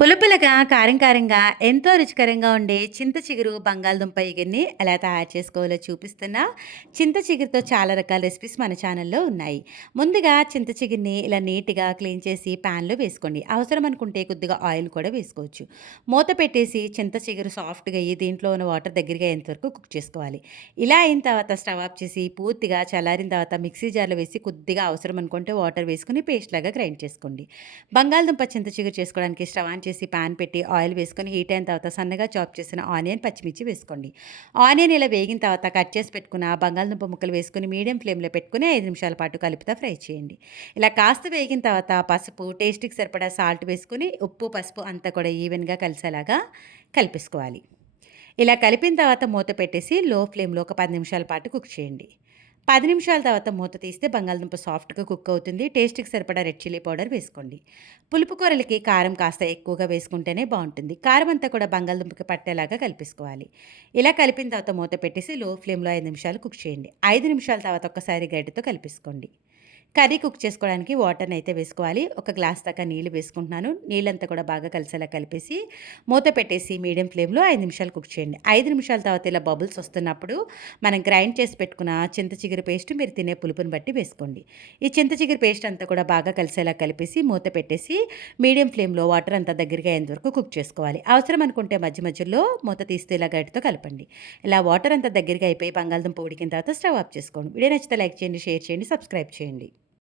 పులుపులగా కారం కారంగా ఎంతో రుచికరంగా ఉండే చింత చిగురు బంగాళదుంప ఇగురిని ఎలా తయారు చేసుకోవాలో చూపిస్తున్నా చింత చిగురుతో చాలా రకాల రెసిపీస్ మన ఛానల్లో ఉన్నాయి. ముందుగా చింత చిగురిని ఇలా నీట్గా క్లీన్ చేసి ప్యాన్లో వేసుకోండి. అవసరం అనుకుంటే కొద్దిగా ఆయిల్ కూడా వేసుకోవచ్చు. మూత పెట్టేసి చింత చిగురు సాఫ్ట్గా అయ్యి దీంట్లో ఉన్న వాటర్ దగ్గరగా అయ్యేంతవరకు కుక్ చేసుకోవాలి. ఇలా అయిన తర్వాత స్టవ్ ఆఫ్ చేసి పూర్తిగా చల్లారిన తర్వాత మిక్సీ జార్లో వేసి కొద్దిగా అవసరం అనుకుంటే వాటర్ వేసుకుని పేస్ట్ లాగా గ్రైండ్ చేసుకోండి. బంగాళదుంప చింత చిగురు చేసుకోవడానికి స్టవ్ ఆన్ చేసి పాన్ పెట్టి ఆయిల్ వేసుకొని హీట్ అయిన తర్వాత సన్నగా చాప్ చేసిన ఆనియన్ పచ్చిమిర్చి వేసుకోండి. ఆనియన్ ఇలా వేగిన తర్వాత కట్ చేసి పెట్టుకున్న బంగాళదుంప ముక్కలు వేసుకుని మీడియం ఫ్లేమ్లో పెట్టుకుని ఐదు నిమిషాల పాటు కలుపుతా ఫ్రై చేయండి. ఇలా కాస్త వేగిన తర్వాత పసుపు టేస్ట్కి సరిపడా సాల్ట్ వేసుకుని ఉప్పు పసుపు అంతా కూడా ఈవెన్గా కలిసేలాగా కలిపేసుకోవాలి. ఇలా కలిపిన తర్వాత మూత పెట్టేసి లో ఫ్లేమ్లో ఒక పది నిమిషాల పాటు కుక్ చేయండి. పది నిమిషాల తర్వాత మూత తీస్తే బంగాళదుంప సాఫ్ట్గా కుక్ అవుతుంది. టేస్ట్కి సరిపడా రెడ్ చిల్లీ పౌడర్ వేసుకోండి. పులుపు కూరలకి కారం కాస్త ఎక్కువగా వేసుకుంటేనే బాగుంటుంది. కారం అంతా కూడా బంగాళదుంపకి పట్టేలాగా కలిపేసుకోవాలి. ఇలా కలిపిన తర్వాత మూత పెట్టేసి లో ఫ్లేమ్లో ఐదు నిమిషాలు కుక్ చేయండి. ఐదు నిమిషాల తర్వాత ఒక్కసారి గడ్డతో కలిపేసుకోండి. కర్రీ కుక్ చేసుకోవడానికి వాటర్ని అయితే వేసుకోవాలి. ఒక గ్లాస్ దాకా నీళ్ళు వేసుకుంటున్నాను. నీళ్ళంతా కూడా బాగా కలిసేలా కలిపేసి మూత పెట్టేసి మీడియం ఫ్లేమ్లో ఐదు నిమిషాలు కుక్ చేయండి. ఐదు నిమిషాల తర్వాత ఇలా బబుల్స్ వస్తున్నప్పుడు మనం గ్రైండ్ చేసి పెట్టుకున్న చింత చిగురు పేస్ట్ మీరు తినే పులుపుని బట్టి వేసుకోండి. ఈ చింత చిగురు పేస్ట్ అంతా కూడా బాగా కలిసేలా కలిపేసి మూత పెట్టేసి మీడియం ఫ్లేమ్లో వాటర్ అంతా దగ్గరగా అయ్యేంత వరకు కుక్ చేసుకోవాలి. అవసరం అనుకుంటే మధ్య మధ్యలో మూత తీస్తే ఇలా గడితో కలపండి. ఇలా వాటర్ అంతా దగ్గరగా అయిపోయి బంగాళదుంప ఉడికిన తర్వాత స్టవ్ ఆఫ్ చేసుకోండి. వీడియో నచ్చితే లైక్ చేయండి షేర్ చేయండి సబ్స్క్రైబ్ చేయండి.